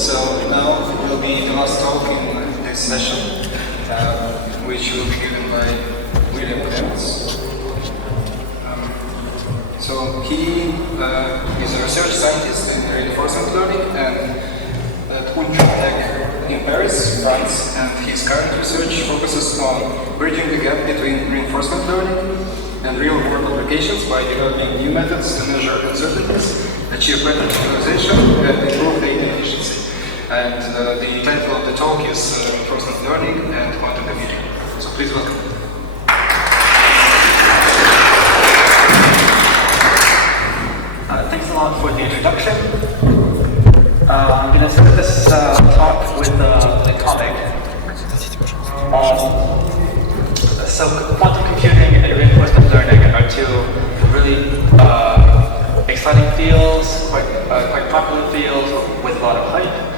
So now will be the last talk in this session, which will be given by William Clements. So he is a research scientist in reinforcement learning and at Quadratic in Paris, France, and his current research focuses on bridging the gap between reinforcement learning and real-world applications by developing new methods to measure uncertainties, achieve better generalization, and improve data efficiency. And the title of the talk is Reinforcement Learning and Quantum Computing. So please welcome. Thanks a lot for the introduction. I'm going to start this talk with a comic. So quantum computing and reinforcement learning are two really exciting fields, quite popular fields with a lot of hype.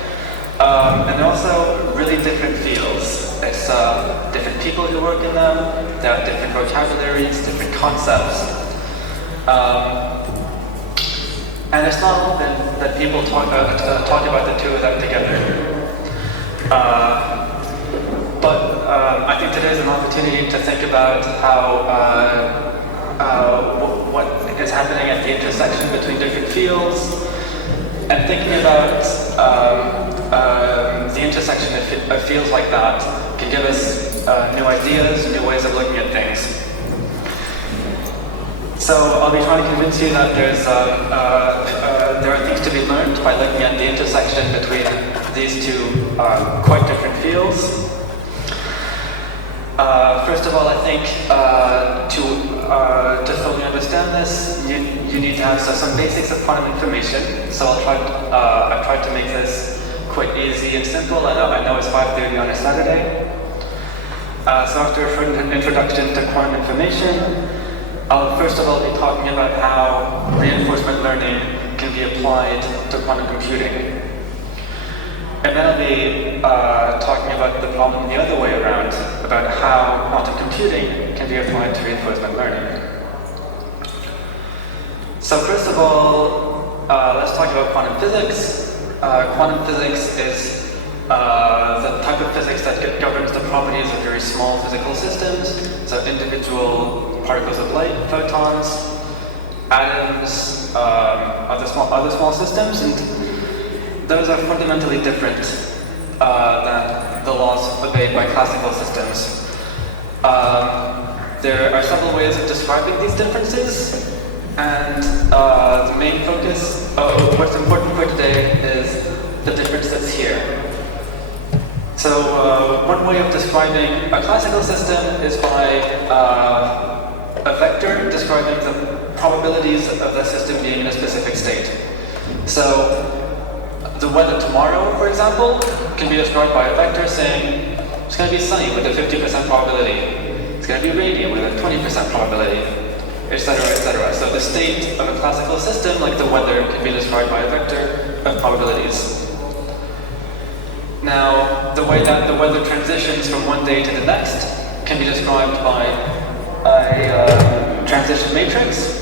And they're also really different fields. It's different people who work in them, they have different vocabularies, different concepts. And it's not often that people talk about the two of them together. But I think today is an opportunity to think about what is happening at the intersection between different fields, and thinking about the intersection of fields like that can give us new ideas, new ways of looking at things. So I'll be trying to convince you that there are things to be learned by looking at the intersection between these two quite different fields. First of all, I think to fully understand this, you need to have some basics of quantum information. So I've tried to make this quite easy and simple. I know it's 5:30 on a Saturday. So after an introduction to quantum information, I'll first of all be talking about how reinforcement learning can be applied to quantum computing. And then I'll be talking about the problem the other way around, about how quantum computing can be applied to reinforcement learning. So first of all, let's talk about quantum physics. Quantum physics is the type of physics that governs the properties of very small physical systems, so individual particles of light, photons, atoms, other small systems, and those are fundamentally different than the laws obeyed by classical systems. There are several ways of describing these differences, and the main focus of what's important for today is the difference that's here. So one way of describing a classical system is by a vector describing the probabilities of the system being in a specific state. So the weather tomorrow, for example, can be described by a vector saying it's going to be sunny with a 50% probability. It's going to be rainy with a 20% probability, etc., etc. So the state of a classical system, like the weather, can be described by a vector of probabilities. Now, the way that the weather transitions from one day to the next can be described by a transition matrix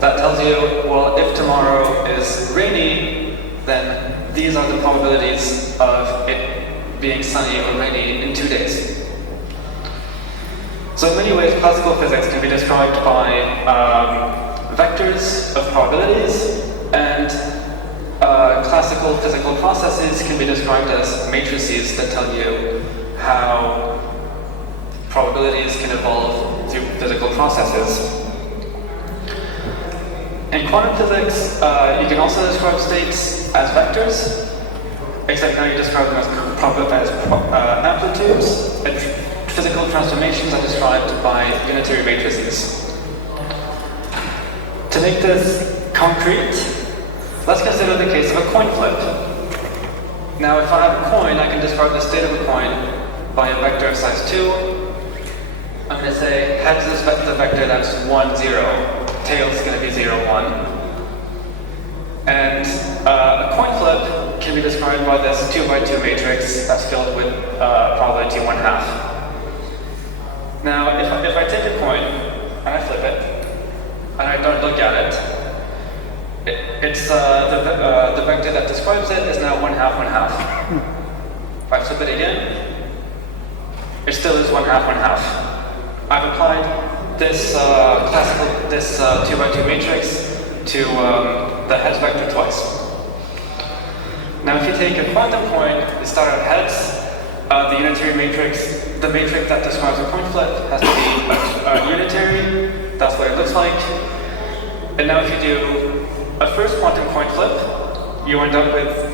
that tells you, well, if tomorrow is rainy, then these are the probabilities of it being sunny or rainy in 2 days. So in many ways, classical physics can be described by vectors of probabilities, and classical physical processes can be described as matrices that tell you how probabilities can evolve through physical processes. In quantum physics, you can also describe states as vectors, except now you describe them as amplitudes, and physical transformations are described by unitary matrices. To make this concrete, let's consider the case of a coin flip. Now, if I have a coin, I can describe the state of a coin by a vector of size 2. I'm going to say heads is the vector that's 1, 0. Tails is going to be 0, 1. And a coin flip can be described by this 2 by 2 matrix that's filled with probability 1/2. Now, if I take a coin and I flip it, and I don't look at it, the vector that describes it is now 1/2, 1/2. If I flip it again, it still is 1/2, 1/2. I've applied this 2x2 matrix to the heads vector twice. Now, if you take a quantum point, you start at heads. The unitary matrix, the matrix that describes a point flip, has to be unitary. That's what it looks like. And now, if you do a first quantum point flip, you end up with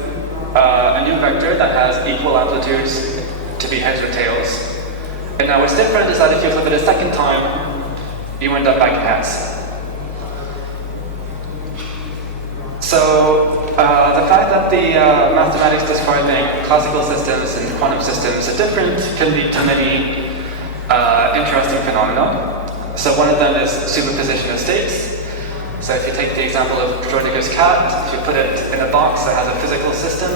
a new vector that has equal amplitudes to be heads or tails. And now, what's different is that if you flip it a second time, you end up back at heads. So, the fact that the mathematics describing classical systems and quantum systems are different can lead to many interesting phenomena. So one of them is superposition of states. So if you take the example of Schrodinger's cat, if you put it in a box that has a physical system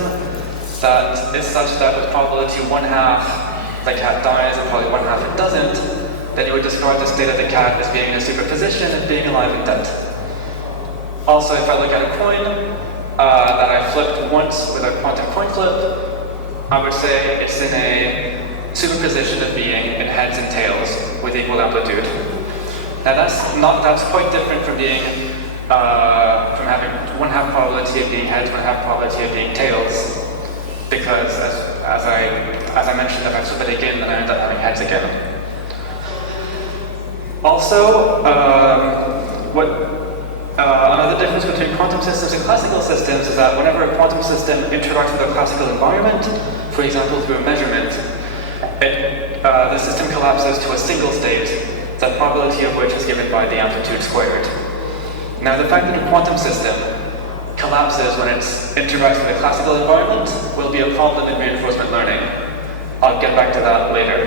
that is such that with probability 1/2 the cat dies and probably 1/2 it doesn't, then you would describe the state of the cat as being in a superposition and being alive and dead. Also, if I look at a coin that I flipped once with a quantum coin flip, I would say it's in a superposition of being in heads and tails with equal amplitude. Now that's quite different from being from having 1/2 probability of being heads, 1/2 probability of being tails, because as I mentioned, if I flip it again, then I end up having heads again. Also, another difference between quantum systems and classical systems is that whenever a quantum system interacts with a classical environment, for example through a measurement, the system collapses to a single state, the probability of which is given by the amplitude squared. Now, the fact that a quantum system collapses when it interacts with a classical environment will be a problem in reinforcement learning. I'll get back to that later.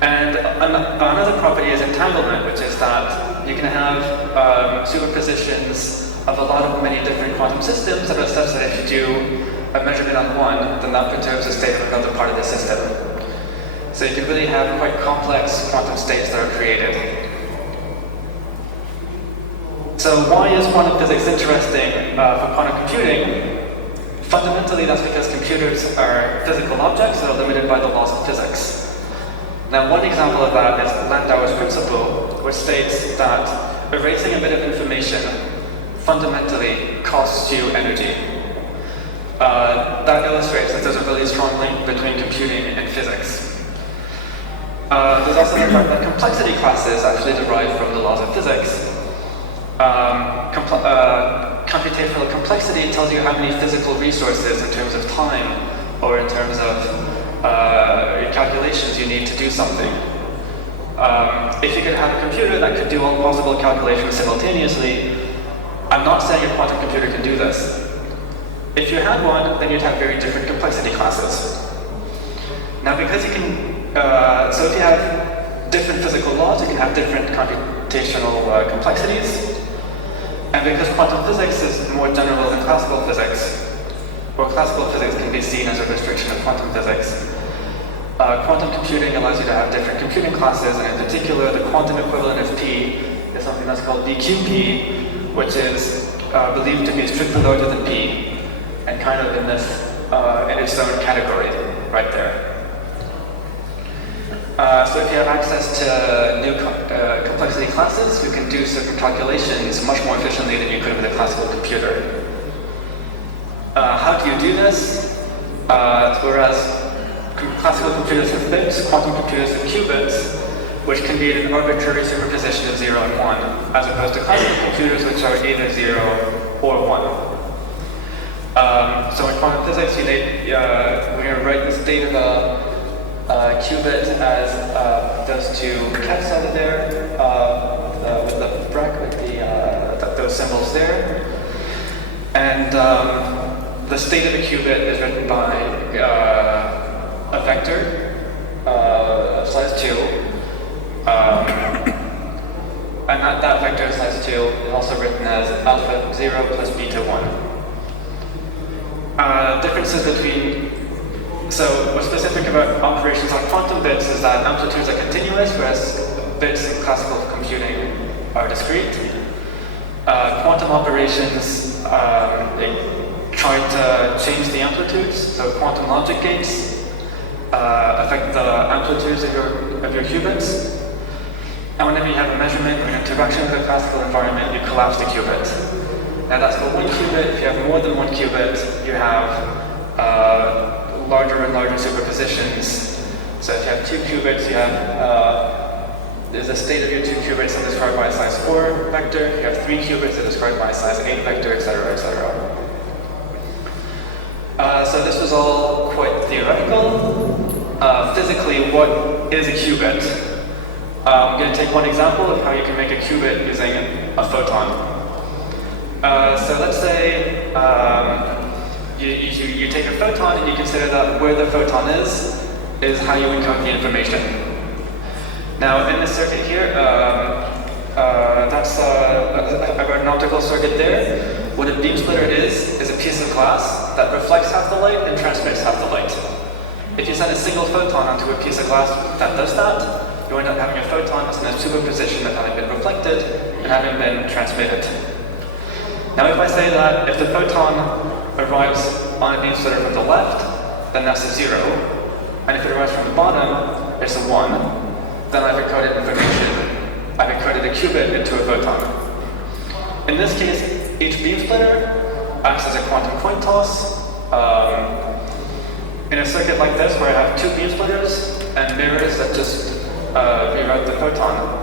And another property is entanglement, which is that you can have superpositions of many different quantum systems that are such that if you do a measurement on one, then that perturbs the state of another part of the system. So you can really have quite complex quantum states that are created. So why is quantum physics interesting for quantum computing? Fundamentally, that's because computers are physical objects that are limited by the laws of physics. Now, one example of that is Landauer's principle, which states that erasing a bit of information fundamentally costs you energy. That illustrates that there's a really strong link between computing and physics. There's also the fact that complexity classes actually derive from the laws of physics. Computational complexity tells you how many physical resources in terms of time or in terms of calculations you need to do something. If you could have a computer that could do all possible calculations simultaneously, I'm not saying a quantum computer can do this. If you had one, then you'd have very different complexity classes. Now, because you can, so if you have different physical laws, you can have different computational complexities. And because quantum physics is more general than classical physics, or classical physics can be seen as a restriction of quantum physics, quantum computing allows you to have different computing classes, and in particular, the quantum equivalent of P is something that's called dqp, which is believed to be strictly larger than P, and kind of in this, in its own category, right there. So if you have access to new complexity classes, you can do certain calculations much more efficiently than you could with a classical computer. How do you do this? Whereas classical computers have bits, quantum computers have qubits, which can be in an arbitrary superposition of 0 and 1, as opposed to classical computers, which are either 0 or 1. So in quantum physics, we're going to write the state of a qubit as those two caps out of there, with the bracket, those symbols there. And the state of a qubit is written by a vector of size 2. And that vector of size 2 is also written as alpha 0 plus beta 1. Differences between, so what's specific about operations on quantum bits is that amplitudes are continuous, whereas bits in classical computing are discrete. Quantum operations, they try to change the amplitudes, so quantum logic gates affect the amplitudes of your qubits. And whenever you have a measurement or an interaction with a classical environment, you collapse the qubit. Now that's for one qubit. If you have more than one qubit, you have larger and larger superpositions. So if you have 2 qubits, you have there's a state of your 2 qubits that is described by a size 4 vector. You have 3 qubits that is described by a size 8 vector, etc., etc. So this was all quite theoretical. Physically, what is a qubit? I'm going to take one example of how you can make a qubit using a photon. So let's say you take a photon and you consider that where the photon is how you encode the information. Now in this circuit here, I've got an optical circuit there. What a beam splitter is a piece of glass that reflects half the light and transmits half the light. If you send a single photon onto a piece of glass that does that, you end up having a photon that's in a superposition of having been reflected and having been transmitted. Now if I say that if the photon arrives on a beam splitter from the left, then that's a 0. And if it arrives from the bottom, it's a 1. Then I've encoded information. I've encoded a qubit into a photon. In this case, each beam splitter acts as a quantum coin toss. In a circuit like this, where I have 2 beam splitters and mirrors that just reroute the photon,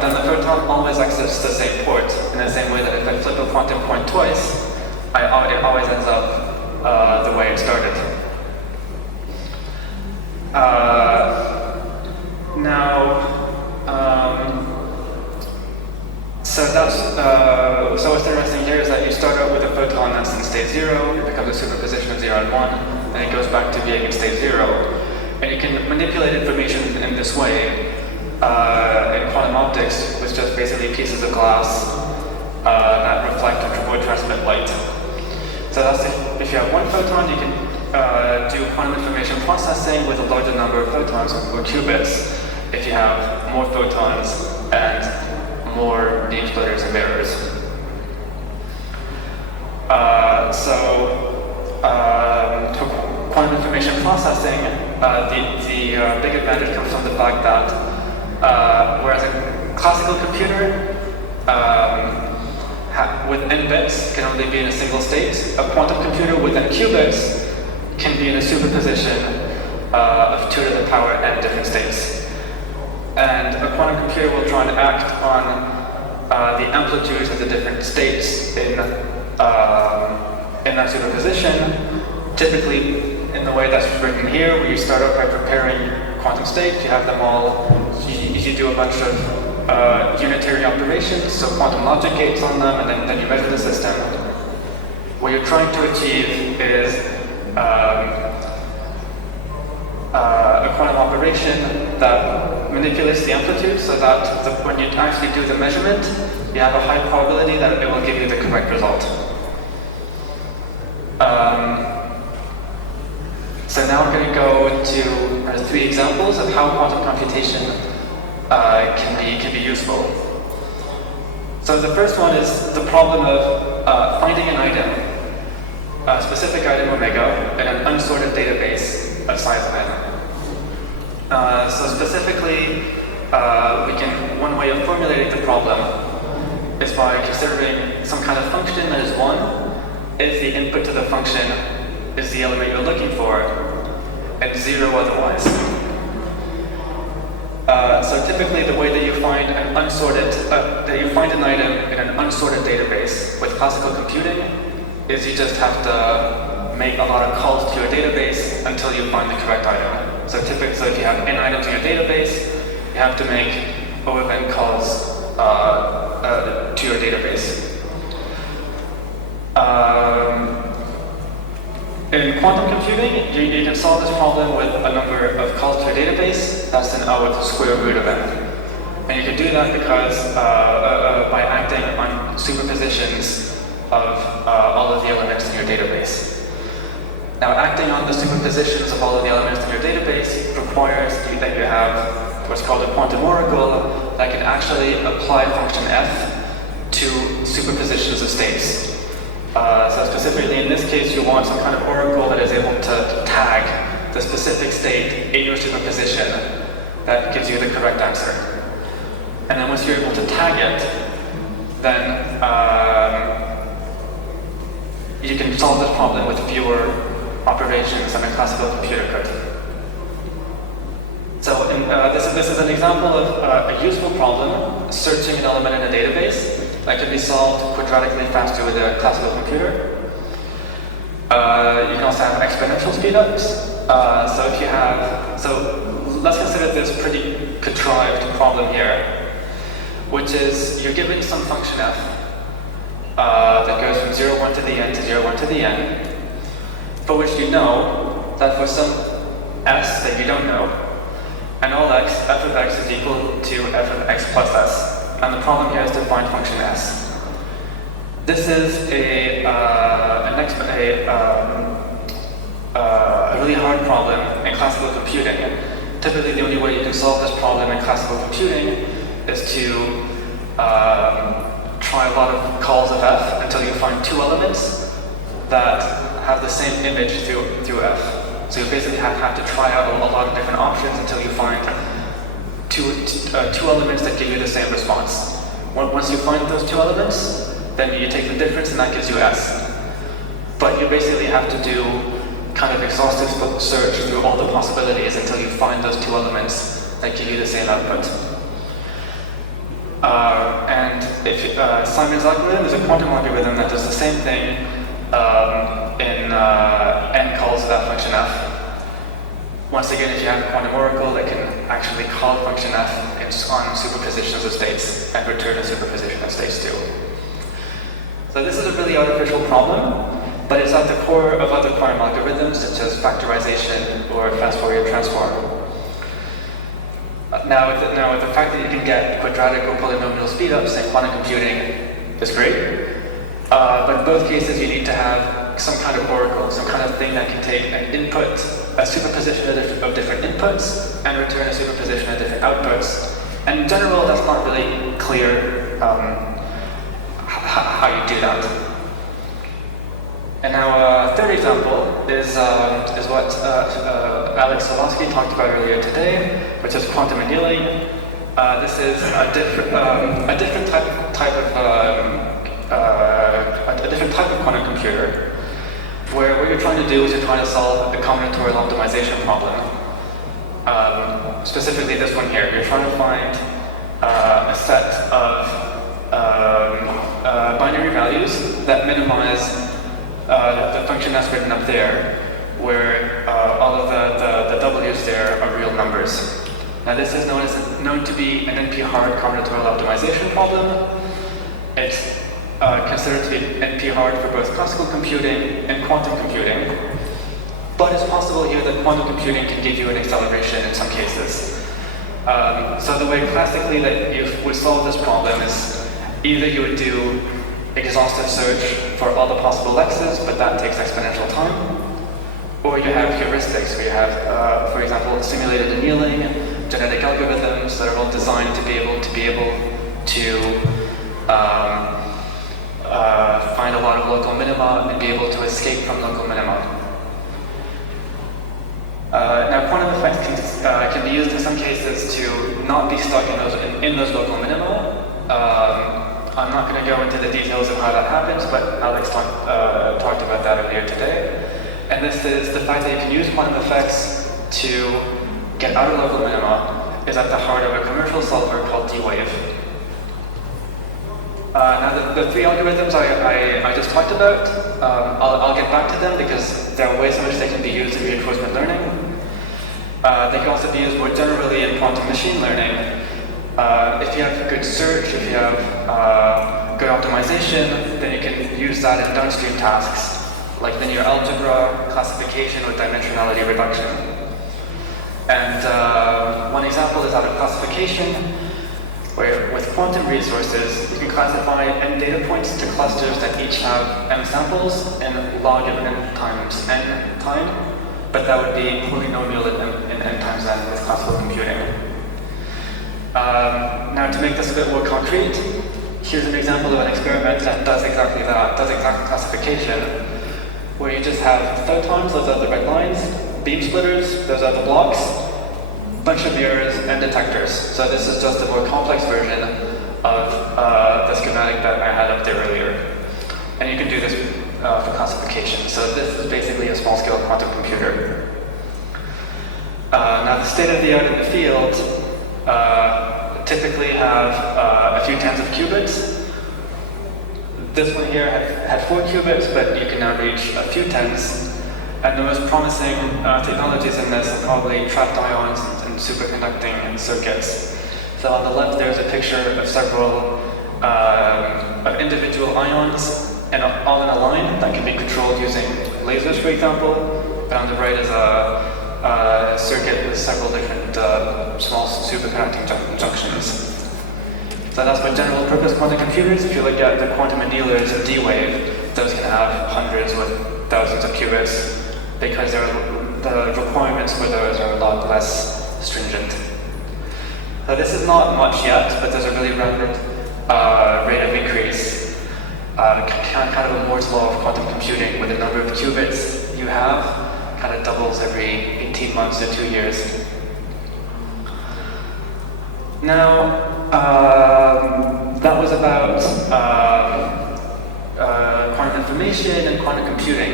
then the photon always exits the same port, in the same way that if I flip a quantum coin twice, it always ends up the way it started. So what's interesting here is that you start out with a photon that's in state 0, it becomes a superposition of 0 and 1, and it goes back to being in state 0. And you can manipulate information in this way in quantum optics with just basically pieces of glass that reflect or transmit light. So that's if you have one photon, you can do quantum information processing with a larger number of photons or qubits if you have more photons and more beam splitters and mirrors. For quantum information processing, the big advantage comes from the fact that whereas a classical computer with n bits can only be in a single state, a quantum computer with n qubits can be in a superposition of 2 to the power n different states. And a quantum computer will try and act on the amplitudes of the different states in that superposition, typically in the way that's written here, where you start out by preparing quantum states, you have them all, you do a bunch of unitary operations, so quantum logic gates on them, and then you measure the system. What you're trying to achieve is a quantum operation that manipulates the amplitude so that when you actually do the measurement, you have a high probability that it will give you the correct result. So now we're going to go into 3 examples of how quantum computation can be useful. So the first one is the problem of finding an item, a specific item omega, in an unsorted database of size n. So specifically, one way of formulating the problem is by considering some kind of function that is 1 if the input to the function is the element you're looking for, and 0 otherwise. So typically the way that you find an unsorted, that you find an item in an unsorted database with classical computing is you just have to make a lot of calls to your database until you find the correct item. So typically, if you have n items in your database, you have to make O of n calls to your database. In quantum computing, you can solve this problem with a number of calls to a database. That's an O with the square root of n. And you can do that because by acting on superpositions of all of the elements in your database. Now, acting on the superpositions of all of the elements in your database requires that you have what's called a quantum oracle that can actually apply function f to superpositions of states. So specifically in this case, you want some kind of oracle that is able to tag the specific state in your superposition that gives you the correct answer. And then once you're able to tag it, then you can solve this problem with fewer operations than a classical computer could. So this is an example of a useful problem, searching an element in a database that can be solved quadratically faster with a classical computer. You can also have exponential speedups. So let's consider this pretty contrived problem here, which is you're given some function f that goes from 0, 1 to the n to 0, 1 to the n, for which you know that for some s that you don't know, and all x, f of x is equal to f of x plus s. And the problem here is to find function s. This is a really hard problem in classical computing. Typically, the only way you can solve this problem in classical computing is to try a lot of calls of f until you find two elements that have the same image through f. So you basically have to try out a lot of different options until you find two elements that give you the same response. Once you find those two elements, then you take the difference and that gives you s. But you basically have to do kind of exhaustive search through all the possibilities until you find those two elements that give you the same output. And if Simon's algorithm is a quantum algorithm that does the same thing in n calls of that function f. Once again, if you have a quantum oracle that can actually call function f on superpositions of states and return a superposition of states too. So this is a really artificial problem, but it's at the core of other quantum algorithms such as factorization or fast Fourier transform. Now, the fact that you can get quadratic or polynomial speedups in quantum computing is great, but in both cases you need to have some kind of oracle, some kind of thing that can take an input, a superposition of different inputs, and return a superposition of different outputs. And in general, that's not really clear how you do that. And now, third example is what Alex Solowski talked about earlier today, which is quantum annealing. This is a different type of quantum computer, where what you're trying to do is you're trying to solve a combinatorial optimization problem. Specifically, this one here. You're trying to find a set of binary values that minimize the function that's written up there, where all of the w's there are real numbers. Now this is known to be an NP-hard combinatorial optimization problem. It's considered to be NP-hard for both classical computing and quantum computing. But it's possible here that quantum computing can give you an acceleration in some cases. So the way classically that you would solve this problem is either you would do exhaustive search for all the possible x's, but that takes exponential time. Or you have heuristics, where you have, for example, simulated annealing, genetic algorithms that are all designed to be able to find a lot of local minima and be able to escape from local minima. Now, quantum effects can be used in some cases to not be stuck in those local minima. I'm not going to go into the details of how that happens, but Alex talked about that earlier today. And this is the fact that you can use quantum effects to get out of local minima is at the heart of a commercial solver called D-Wave. Now, the three algorithms I just talked about, I'll get back to them because there are ways in which they can be used in reinforcement learning. They can also be used more generally in quantum machine learning. If you have good search, if you have good optimization, then you can use that in downstream tasks, like linear algebra, classification with dimensionality reduction. And one example is out of classification, where with quantum resources, you can classify n data points to clusters that each have m samples in log of n times n time, but that would be polynomial in n times n with classical computing. Now, to make this a bit more concrete, here's an example of an experiment that does exactly that, does exact classification, where you just have photons, those are the red lines, beam splitters, those are the blocks, bunch of mirrors, and detectors. So this is just a more complex version of the schematic that I had up there earlier. And you can do this for classification. So this is basically a small-scale quantum computer. Now the state-of-the-art in the field typically have a few tens of qubits. This one here had 4 qubits, but you can now reach a few tens. And the most promising technologies in this are probably trapped ions and superconducting circuits. So on the left there's a picture of several of individual ions and all in a line that can be controlled using lasers, for example. And on the right is a circuit with several different small superconducting junctions. So that's for general purpose quantum computers. If you look at the quantum annealers of D-wave, those can have hundreds with thousands of qubits because the requirements for those are a lot less stringent. So this is not much yet, but there's a really rapid rate of increase. Kind of a Moore's law of quantum computing, with the number of qubits you have kind of doubles every 18 months to 2 years. Now, that was about quantum information and quantum computing.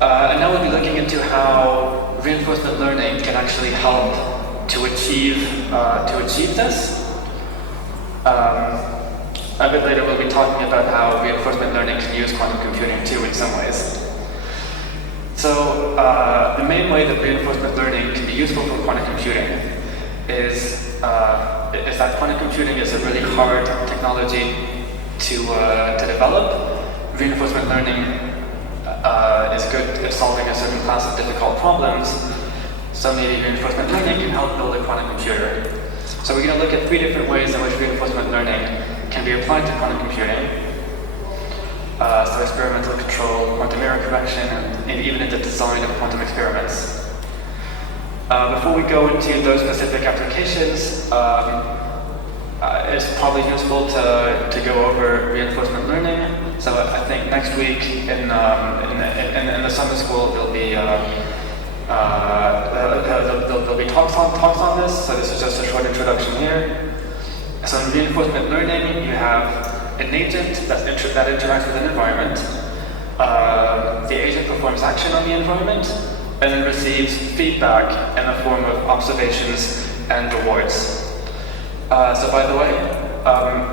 And now we'll be looking into how reinforcement learning can actually help to achieve this. A bit later we'll be talking about how reinforcement learning can use quantum computing too in some ways. So the main way that reinforcement learning can be useful for quantum computing is that quantum computing is a really hard technology to develop. Reinforcement learning is good at solving a certain class of difficult problems. So maybe reinforcement learning can help build a quantum computer. So we're going to look at 3 different ways in which reinforcement learning can be applied to quantum computing. So experimental control, quantum error correction, and even in the design of quantum experiments. Before we go into those specific applications, it's probably useful to go over reinforcement learning. So I think next week in the summer school there'll be talks on this. So this is just a short introduction here. So in reinforcement learning, you have an agent that interacts with an environment. The agent performs action on the environment and then receives feedback in the form of observations and rewards. So by the way,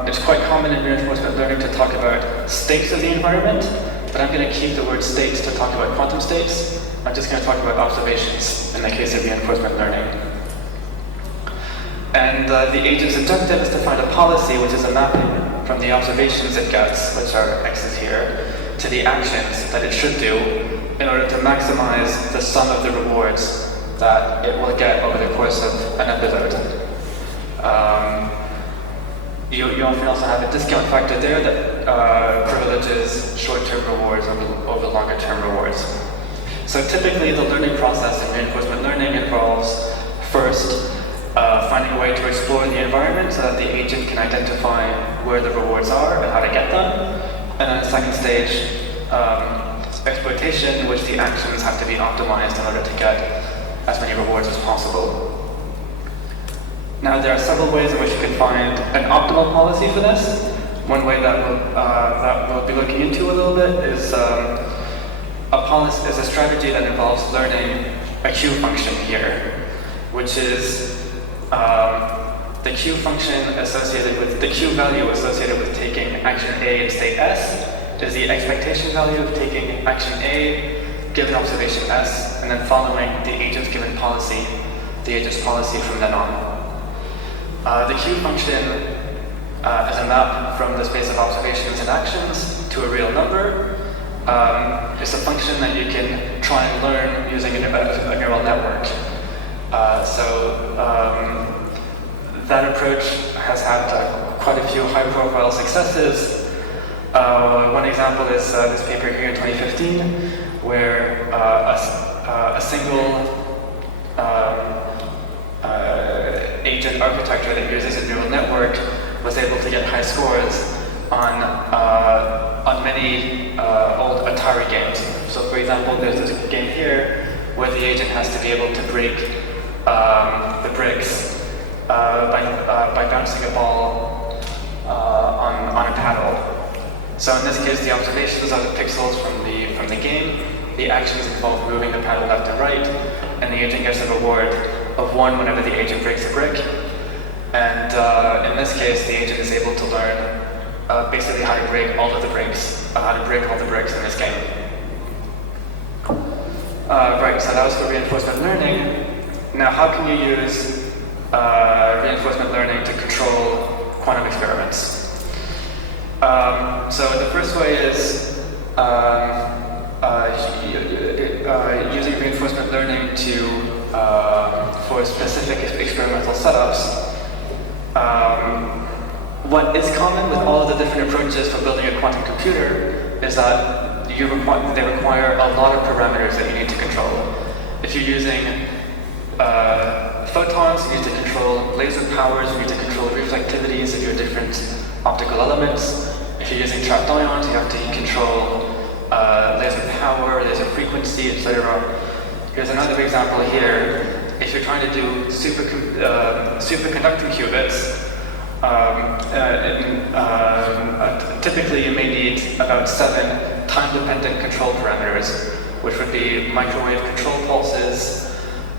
it's quite common in reinforcement learning to talk about states of the environment, but I'm going to keep the word states to talk about quantum states. I'm just going to talk about observations in the case of reinforcement learning. And the agent's objective is to find a policy, which is a mapping from the observations it gets, which are x's here, to the actions that it should do in order to maximize the sum of the rewards that it will get over the course of an episode. You often also have a discount factor there that privileges short-term rewards over longer-term rewards. So typically the learning process in reinforcement learning involves first finding a way to explore the environment so that the agent can identify where the rewards are and how to get them. And then the second stage, exploitation, in which the actions have to be optimized in order to get as many rewards as possible. Now there are several ways in which you can find an optimal policy for this. One way that we'll be looking into a little bit is a strategy that involves learning a Q function here, which is the Q function associated with the Q value associated with taking action A in state S is the expectation value of taking action A given observation S, and then following the agent's given policy, the agent's policy from then on. The Q function is a map from the space of observations and actions to a real number. It's a function that you can try and learn using a neural network. That approach has had quite a few high-profile successes. One example is this paper here in 2015, where a single agent architecture that uses a neural network was able to get high scores on many old Atari games. So for example, there's this game here where the agent has to be able to break the bricks by bouncing a ball on a paddle. So in this case, the observations are the pixels from the game. The actions involve moving the paddle left and right, and the agent gets a reward of 1 whenever the agent breaks a brick. And in this case, the agent is able to learn basically how to break all of the bricks, how to break all the bricks in this game. Right, so that was for reinforcement learning. Now, how can you use reinforcement learning to control quantum experiments? So the first way is using reinforcement learning for specific experimental setups. What is common with all of the different approaches for building a quantum computer is that they require a lot of parameters that you need to control. If you're using photons, you need to control laser powers, you need to control reflectivities of your different optical elements. If you're using trapped ions, you have to control laser power, laser frequency, etc. Here's another example here. If you're trying to do superconducting qubits, typically you may need about 7 time-dependent control parameters, which would be microwave control pulses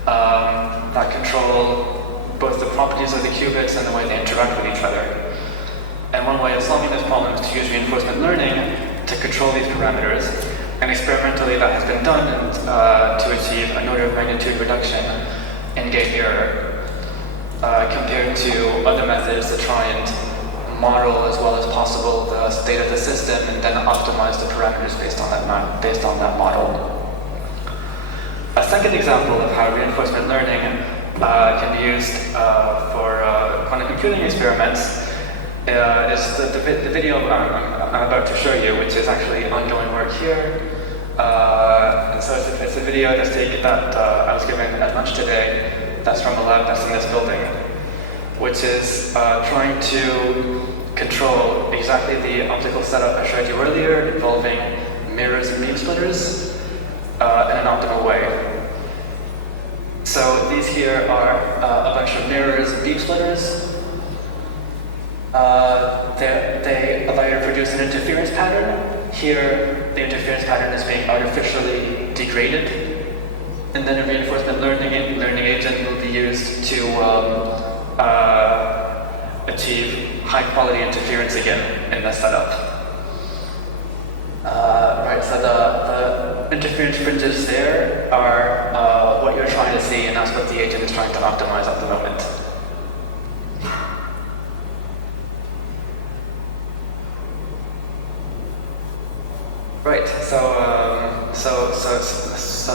that control both the properties of the qubits and the way they interact with each other. And one way of solving this problem is to use reinforcement learning to control these parameters. And experimentally that has been done to achieve an order of magnitude reduction in gate error compared to other methods to try and model as well as possible the state of the system and then optimize the parameters based on that model. A second example of how reinforcement learning can be used for quantum computing experiments is the video I'm about to show you, which is actually ongoing work here. And so it's a video that I was given at lunch today. That's from a lab that's in this building, which is trying to control exactly the optical setup I showed you earlier, involving mirrors and beam splitters in an optimal way. So these here are a bunch of mirrors and beam splitters. They allow you to produce an interference pattern. Here, the interference pattern is being artificially degraded. And then a reinforcement learning agent will be used to achieve high-quality interference again in the setup. Right, so the interference fringes there are what you're trying to see, and that's what the agent is trying to optimize at the moment. Right, so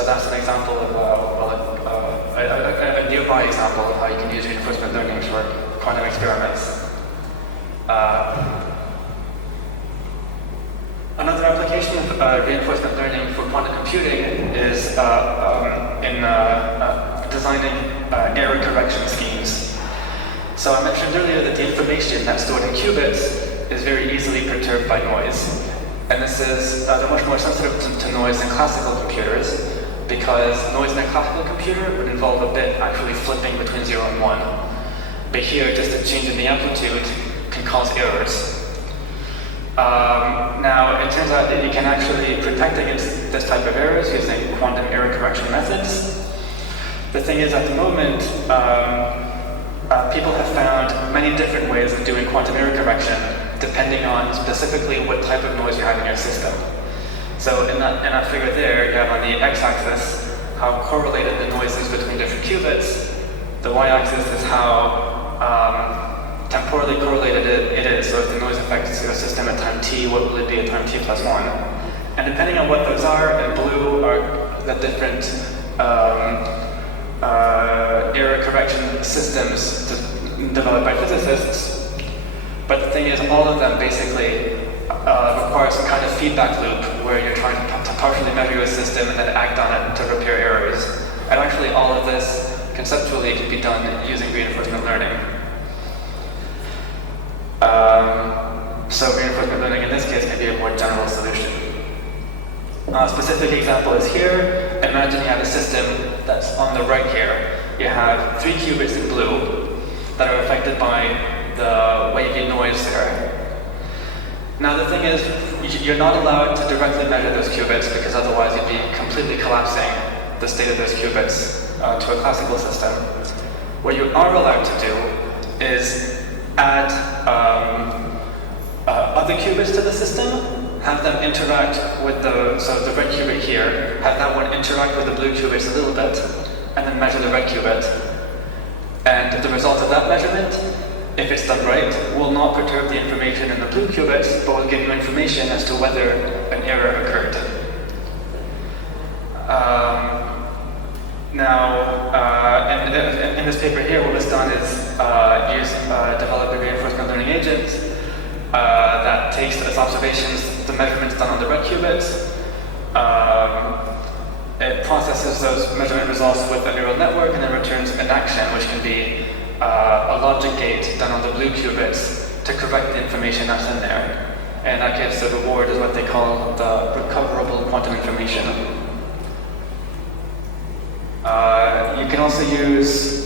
that's an example of a nearby example of how you can use reinforcement learning for quantum experiments. Another application of reinforcement learning for quantum computing is in designing error correction schemes. So I mentioned earlier that the information that's stored in qubits is very easily perturbed by noise. And this is, they're much more sensitive to noise than classical computers, because noise in a classical computer would involve a bit actually flipping between 0 and 1. But here, just a change in the amplitude can cause errors. Now, it turns out that you can actually protect against this type of errors using quantum error correction methods. The thing is, at the moment, people have found many different ways of doing quantum error correction, depending on specifically what type of noise you have in your system. So in that figure there, you have on the x-axis how correlated the noise is between different qubits. The y-axis is how temporally correlated it is. So if the noise affects your system at time t, what will it be at time t plus 1? And depending on what those are, in blue are the different error correction systems developed by physicists. But the thing is, all of them basically require some kind of feedback loop where you're trying to partially measure your system and then act on it to repair errors. And actually all of this conceptually can be done using reinforcement learning. So reinforcement learning in this case can be a more general solution. A specific example is here. Imagine you have a system that's on the right here. You have 3 qubits in blue that are affected by the wavy noise there. Now the thing is, you're not allowed to directly measure those qubits because otherwise you'd be completely collapsing the state of those qubits to a classical system. What you are allowed to do is add other qubits to the system, have them interact with so the red qubit here, have that one interact with the blue qubits a little bit, and then measure the red qubit. And the result of that measurement, if it's done right, will not perturb the information in the blue qubits, but will give you information as to whether an error occurred. In this paper here, what was done is develop a reinforcement learning agent that takes as observations the measurements done on the red qubits. It processes those measurement results with a neural network and then returns an action, which can be a logic gate done on the blue qubits to correct the information that's in there. And in that case, the reward is what they call the recoverable quantum information. You can also use,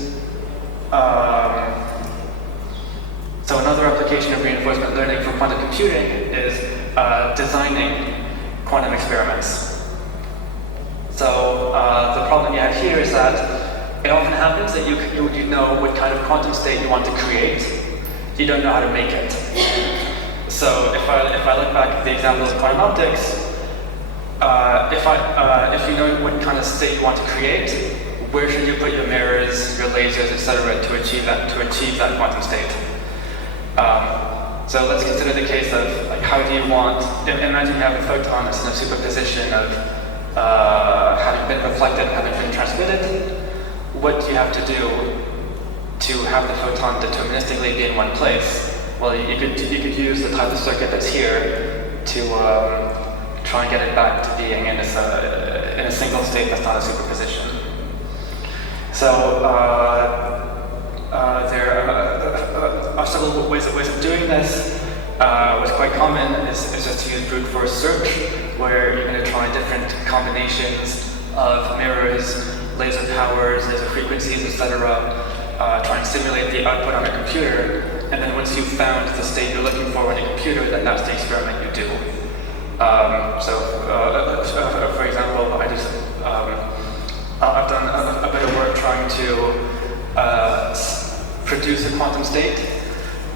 so another application of reinforcement learning for quantum computing is designing quantum experiments. So the problem you have here is that it often happens that you know what kind of quantum state you want to create. You don't know how to make it. So if I look back at the example of quantum optics, if you know what kind of state you want to create, where should you put your mirrors, your lasers, etc., to achieve that quantum state? So let's consider the case of how do you want? Imagine you have a photon that's in a superposition of having been reflected and having been transmitted. What do you have to do to have the photon deterministically be in one place? Well, you could use the type of circuit that's here to try and get it back to being in a single state that's not a superposition. So there are several ways of doing this. What's quite common is just to use brute force search, where you're going to try different combinations of mirrors, laser powers, laser frequencies, etc. Try and simulate the output on a computer, and then once you've found the state you're looking for in a computer, then that's the experiment you do. For example, I've done a bit of work trying to produce a quantum state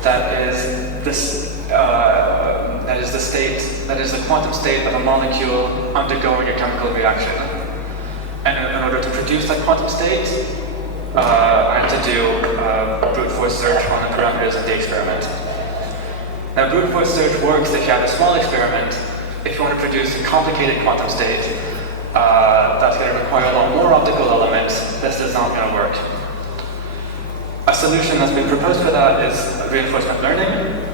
that is the quantum state of a molecule undergoing a chemical reaction. And in order to produce that quantum state, I had to do brute force search on the parameters of the experiment. Now, brute force search works if you have a small experiment. If you want to produce a complicated quantum state, that's going to require a lot more optical elements. This is not going to work. A solution that's been proposed for that is reinforcement learning.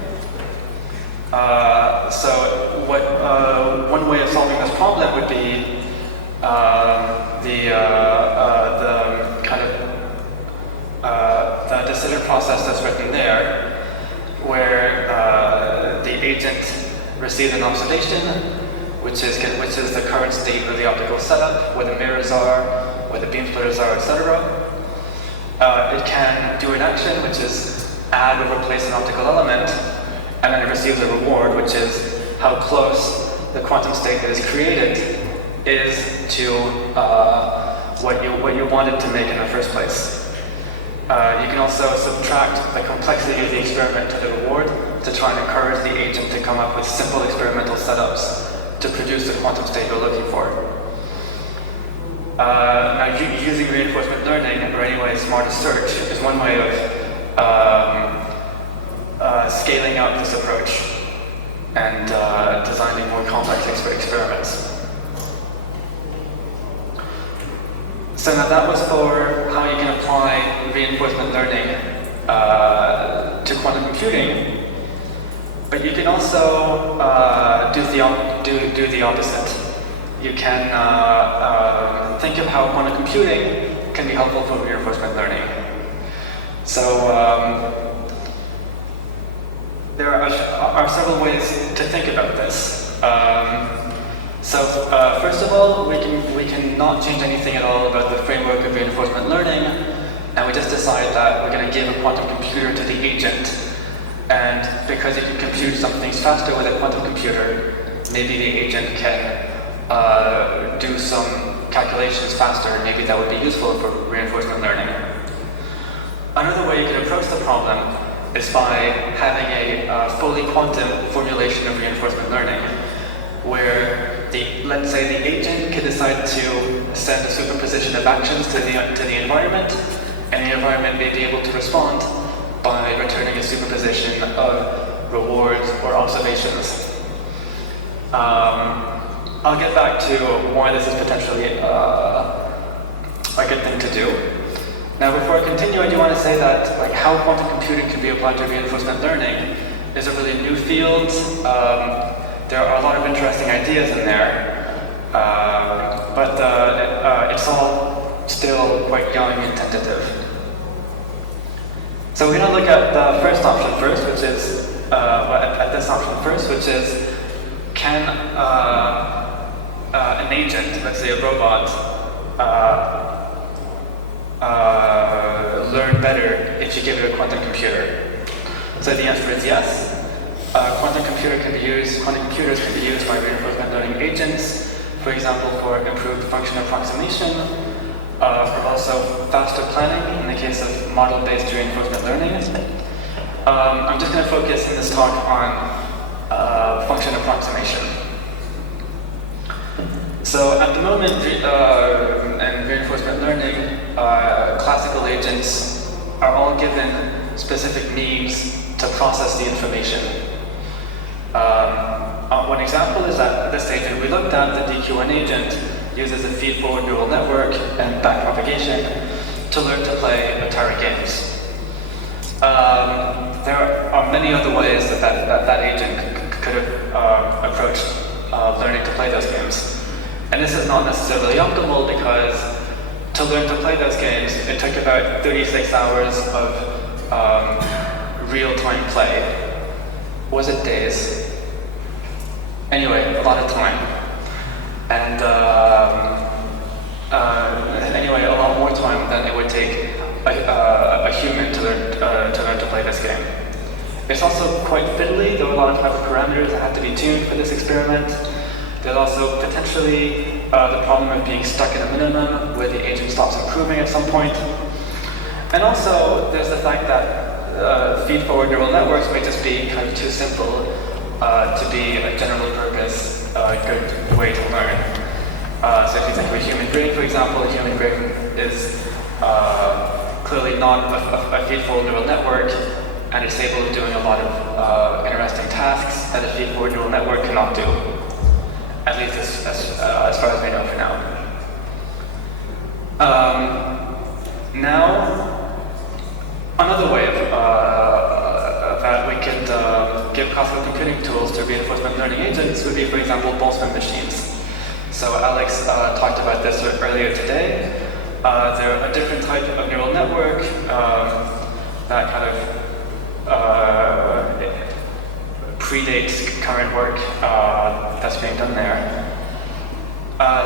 One way of solving this problem would be the decision process that's written there, where the agent receives an observation, which is the current state of the optical setup, where the mirrors are, where the beam splitters are, etc. It can do an action, which is add or replace an optical element, and then it receives a reward, which is how close the quantum state that is created is to what you wanted to make in the first place. You can also subtract the complexity of the experiment to the reward to try and encourage the agent to come up with simple experimental setups to produce the quantum state you're looking for. Now, using reinforcement learning, or anyway, smarter search, is one way of scaling up this approach and designing more complex experiments. So now that was for how you can apply reinforcement learning to quantum computing, but you can also do the opposite. You can think of how quantum computing can be helpful for reinforcement learning. So there are several ways to think about this. First of all, we can not change anything at all about the framework of reinforcement learning, and we just decide that we're going to give a quantum computer to the agent, and because you can compute some things faster with a quantum computer, maybe the agent can do some calculations faster, and maybe that would be useful for reinforcement learning. Another way you can approach the problem is by having a fully quantum formulation of reinforcement learning, where let's say the agent can decide to send a superposition of actions to the environment, and the environment may be able to respond by returning a superposition of rewards or observations. I'll get back to why this is potentially a good thing to do. Now, before I continue, I do want to say that how quantum computing can be applied to reinforcement learning is a really new field. There are a lot of interesting ideas in there, but it's all still quite young and tentative. So we're going to look at the first option first, which is at this option first, which is can an agent, let's say a robot, learn better if you give it a quantum computer? So the answer is yes. Quantum computers can be used by reinforcement learning agents, for example, for improved function approximation, for also faster planning in the case of model-based reinforcement learning. I'm just going to focus in this talk on function approximation. So at the moment, in reinforcement learning, classical agents are all given specific means to process the information. One example is that this agent we looked at, the DQ1 agent, uses a feedforward neural network and backpropagation to learn to play Atari games. There are many other ways that agent could have approached learning to play those games. And this is not necessarily optimal because to learn to play those games, it took about 36 hours of real-time play. Was it days? Anyway, a lot of time. And anyway, a lot more time than it would take a human to learn to play this game. It's also quite fiddly. There are a lot of hyperparameters that have to be tuned for this experiment. There's also potentially the problem of being stuck in a minimum where the agent stops improving at some point. And also, there's the fact that feed-forward neural networks may just be kind of too simple to be a general purpose good way to learn. So if you think of a human brain, for example, a human brain is clearly not a feed-forward neural network, and it's able of doing a lot of interesting tasks that a feed-forward neural network cannot do. At least as far as we know for now. Now, another way that we could give classical computing tools to reinforcement learning agents would be, for example, Boltzmann machines. So Alex talked about this earlier today. They're a different type of neural network that kind of predates current work that's being done there.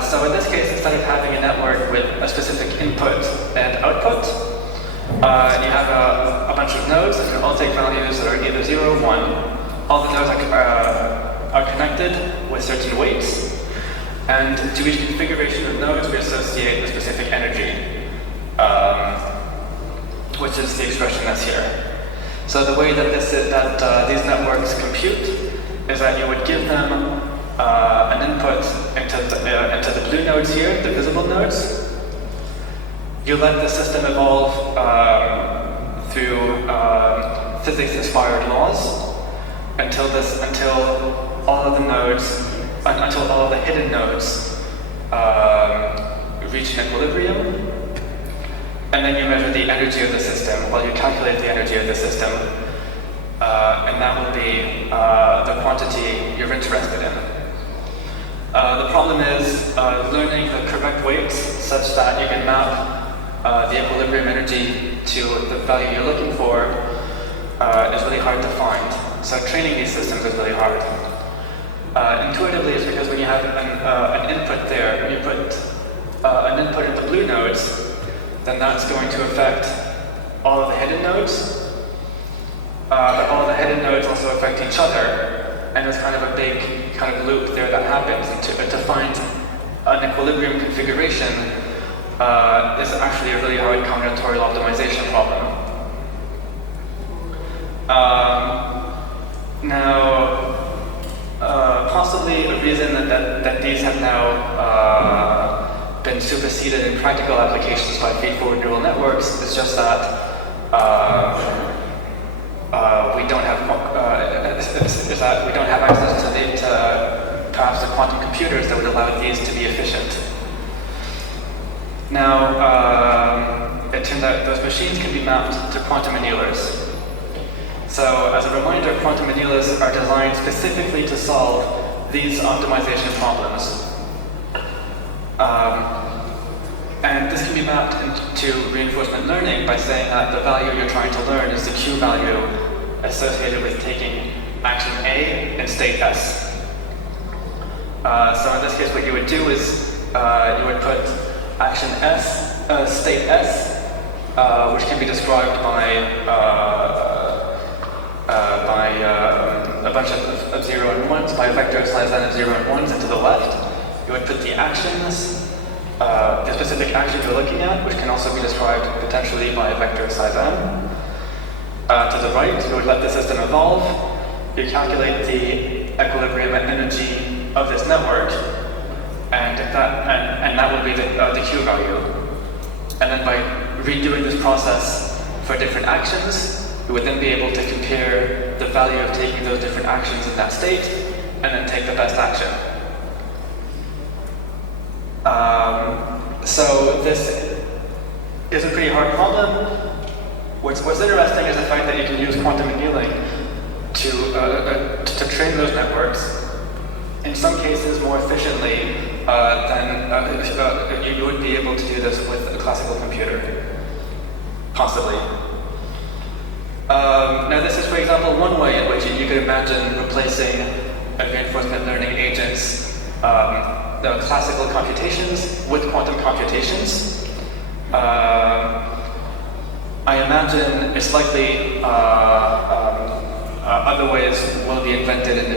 So in this case, instead of having a network with a specific input and output, you have a bunch of nodes that can all take values that are either 0 or 1. All the nodes are connected with certain weights, and to each configuration of nodes we associate a specific energy, which is the expression that's here. So the way that these networks compute is that you would give them an input into the blue nodes here, the visible nodes. You let the system evolve through physics-inspired laws until all of the hidden nodes reach an equilibrium. And then you measure the energy of the system while you calculate the energy of the system. And that will be the quantity you're interested in. The problem is learning the correct weights such that you can map the equilibrium energy to the value you're looking for is really hard to find. So training these systems is really hard. Intuitively, it's because when you have an input there, when you put an input in the blue nodes, then that's going to affect all of the hidden nodes. But all of the hidden nodes also affect each other, and there's kind of a big kind of loop there that happens. And to find an equilibrium configuration is actually a really hard combinatorial optimization problem. Possibly a reason that these have now been superseded in practical applications by feedforward neural networks is just that we don't have access to perhaps the quantum computers that would allow these to be efficient. Now, it turns out those machines can be mapped to quantum annealers. So, as a reminder, quantum annealers are designed specifically to solve these optimization problems. And this can be mapped into reinforcement learning by saying that the value you're trying to learn is the Q value associated with taking action A in state S. So in this case, what you would do is you would put action S, state S, which can be described by a bunch of 0 and 1s, by a vector size n of 0 and 1s into the left. You would put the actions, the specific action you're looking at, which can also be described potentially by a vector size n. To the right, you would let the system evolve. You calculate the equilibrium energy of this network, and that would be the Q value. And then by redoing this process for different actions, you would then be able to compare the value of taking those different actions in that state, and then take the best action. So this is a pretty hard problem. What's interesting is the fact that you can use quantum annealing to train those networks, in some cases more efficiently than you would be able to do this with a classical computer, possibly. Now this is, for example, one way in which you could imagine replacing reinforcement learning agents, the classical computations with quantum computations. I imagine it's likely other ways will be invented in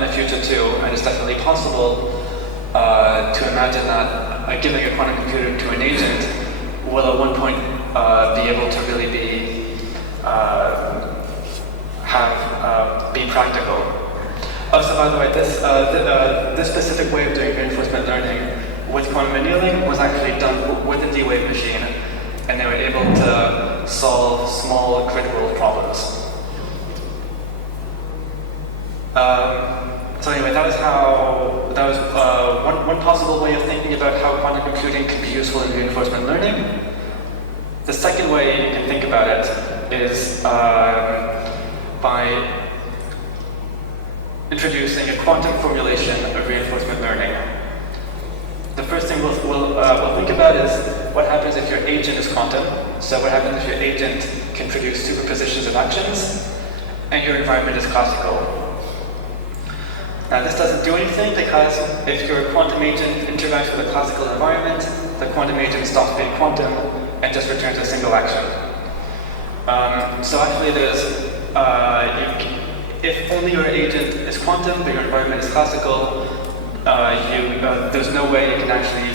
the future too, and it's definitely possible to imagine that giving a quantum computer to an agent will at one point be able to really be practical. Also, by the way, this specific way of doing reinforcement learning with quantum annealing was actually done with a D-wave machine, and they were able to solve small grid world problems. So anyway, that was one possible way of thinking about how quantum computing can be useful in reinforcement learning. The second way you can think about it is by introducing a quantum formulation of reinforcement learning. The first thing we'll think about is what happens if your agent is quantum. So what happens if your agent can produce superpositions of actions and your environment is classical. Now this doesn't do anything because if your quantum agent interacts with a classical environment, the quantum agent stops being quantum and just returns a single action. So actually there's, if only your agent is quantum but your environment is classical, there's no way you can actually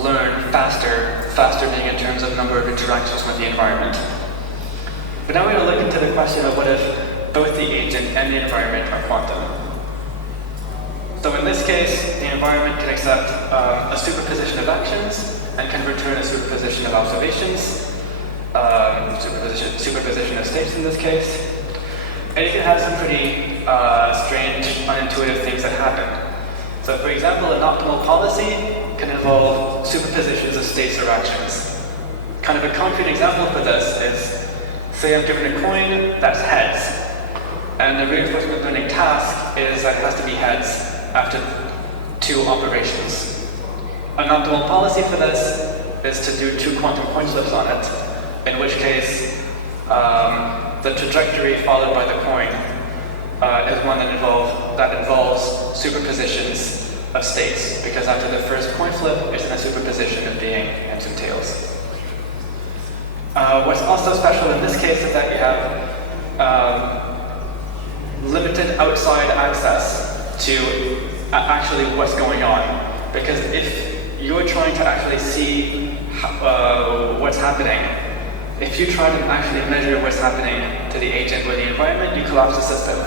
learn faster being in terms of number of interactions with the environment. But now we're going to look into the question of what if both the agent and the environment are quantum. So in this case, the environment can accept a superposition of actions and can return a superposition of observations, superposition of states in this case. And you can have some pretty strange, unintuitive things that happen. So for example, an optimal policy can involve superpositions of states or actions. Kind of a concrete example for this is, say I'm given a coin that's heads, and the reinforcement learning task is that it has to be heads after 2 operations. An optimal policy for this is to do 2 quantum coin flips on it, in which case the trajectory followed by the coin is one that involves superpositions of states, because after the first coin flip, it's in a superposition of being heads and tails. What's also special in this case is that you have limited outside access to actually what's going on. Because if you're trying to actually see what's happening, if you try to actually measure what's happening to the agent or the environment, you collapse the system.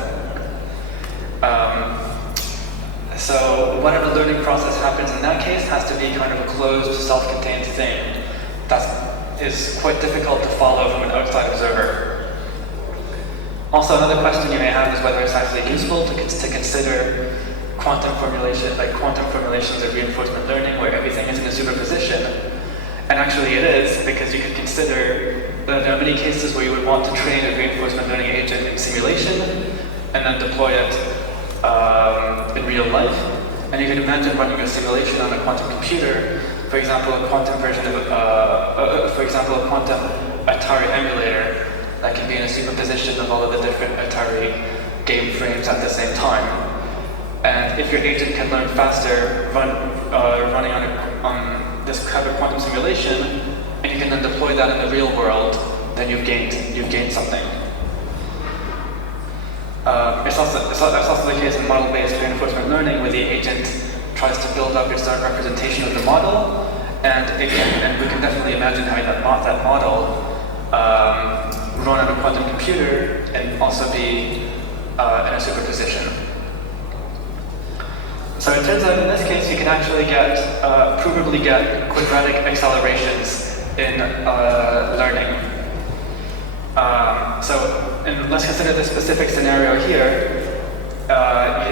So whatever learning process happens in that case has to be kind of a closed, self-contained thing that is quite difficult to follow from an outside observer. Also, another question you may have is whether it's actually useful to consider quantum formulations of reinforcement learning where everything is in a superposition. And actually it is, because you could consider that there are many cases where you would want to train a reinforcement learning agent in simulation and then deploy it in real life. And you can imagine running a simulation on a quantum computer, for example, a quantum version of, a quantum Atari emulator that can be in a superposition of all of the different Atari game frames at the same time. And if your agent can learn faster running on this kind of quantum simulation, and you can then deploy that in the real world, then you've gained something. It's also the case in model-based reinforcement learning, where the agent tries to build up its own representation of the model, and we can definitely imagine having that model run on a quantum computer and also be in a superposition. So it turns out in this case you can actually provably get quadratic accelerations in learning. Let's consider this specific scenario here.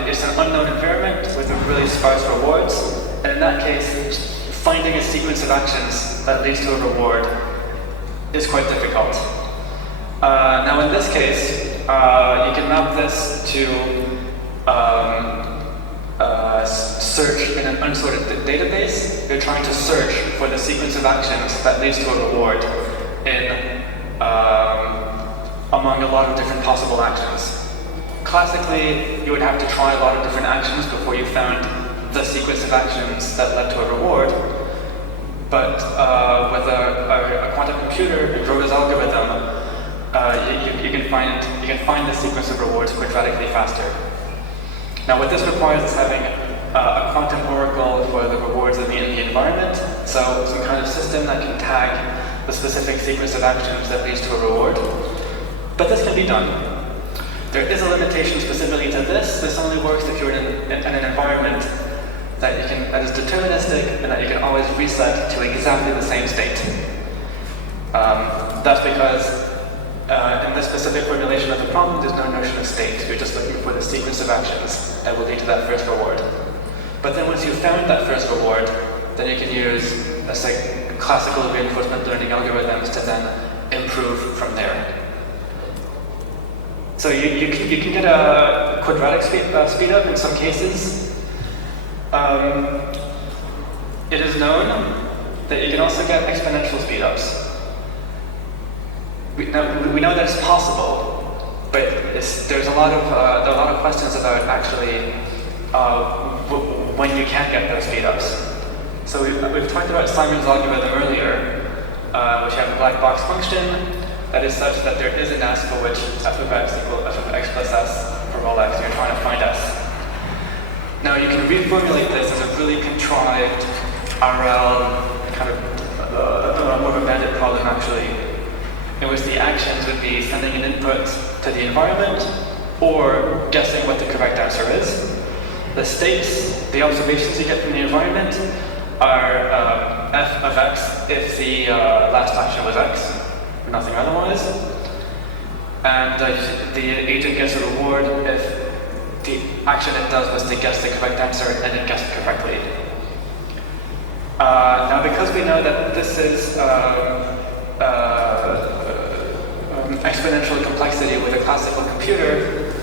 It's an unknown environment with really sparse rewards, and in that case, finding a sequence of actions that leads to a reward is quite difficult. Now in this case, you can map this to search in an unsorted database. You're trying to search for the sequence of actions that leads to a reward among a lot of different possible actions. Classically, you would have to try a lot of different actions before you found the sequence of actions that led to a reward. But with a quantum computer and Grover's algorithm, you can find the sequence of rewards quadratically faster. Now, what this requires is having a quantum oracle for the rewards in the environment, so some kind of system that can tag the specific sequence of actions that leads to a reward. But this can be done. There is a limitation specifically to this. This only works if you're in an environment that is deterministic and that you can always reset to exactly the same state. That's because in this specific formulation of the problem, there's no notion of state. You're just looking for the sequence of actions that will lead to that first reward. But then once you've found that first reward, then you can use classical reinforcement learning algorithms to then improve from there. So you can get a quadratic speedup in some cases. It is known that you can also get exponential speedups. We know that it's possible, but there's a lot of questions about actually when you can get those speedups. So we've talked about Simon's algorithm earlier, which have a black box function that is such that there is an S for which f of x equals f of x plus s for all x, and you're trying to find s. Now you can reformulate this as a really contrived RL kind of more of a bandit problem actually, in which the actions would be sending an input to the environment or guessing what the correct answer is. The states, the observations you get from the environment are f of x if the last action was x, or nothing otherwise. And the agent gets a reward if the action it does was to guess the correct answer and it guessed correctly. Now because we know that this is exponential complexity with a classical computer,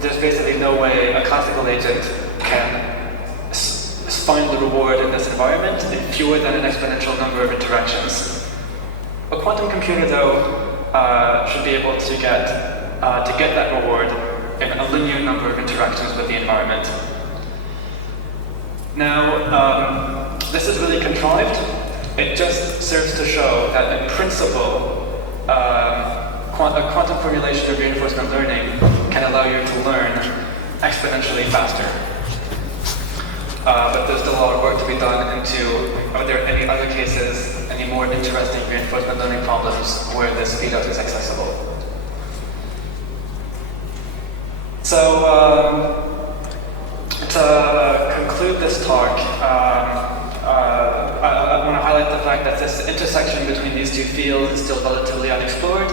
there's basically no way a classical agent can find the reward in this environment in fewer than an exponential number of interactions. A quantum computer, though, should be able to get that reward in a linear number of interactions with the environment. Now, this is really contrived. It just serves to show that in principle, a quantum formulation of reinforcement learning can allow you to learn exponentially faster. But there's still a lot of work to be done into, are there any other cases, any more interesting reinforcement learning problems where this speedup is accessible? So, to conclude this talk, I want to highlight the fact that this intersection between these two fields is still relatively unexplored.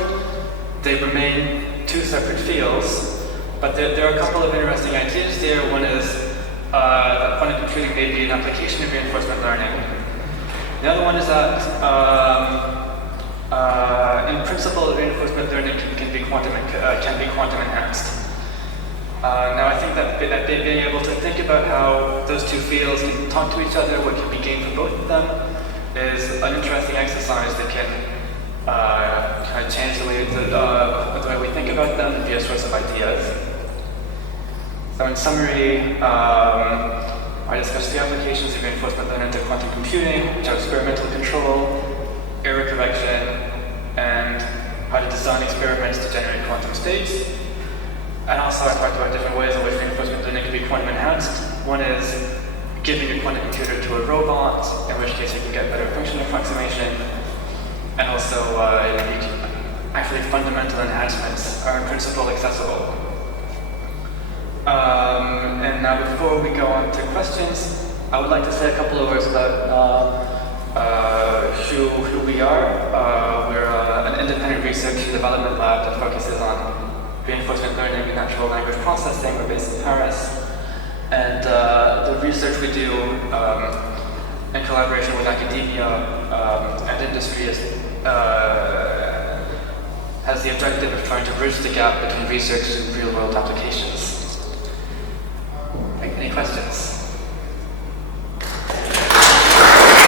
They remain two separate fields, but there are a couple of interesting ideas there. One is that quantum computing may be an application of reinforcement learning. The other one is that, in principle, reinforcement learning can be quantum enhanced. Now, I think that being able to think about how those two fields can talk to each other, what can be gained from both of them, is an interesting exercise that can kind of change the way we think about them and be a source of ideas. So, in summary, I discussed the applications of reinforcement learning to quantum computing, which are experimental control, error correction, and how to design experiments to generate quantum states. And also I talked about different ways in which reinforcement learning can be quantum enhanced. One is giving a quantum computer to a robot, in which case you can get better function approximation. And also actually fundamental enhancements are in principle accessible. And now before we go on to questions, I would like to say a couple of words about who we are. We're an independent research and development lab that focuses on reinforcement learning and natural language processing. We're based in Paris. And the research we do in collaboration with academia and industry has the objective of trying to bridge the gap between research and real-world applications.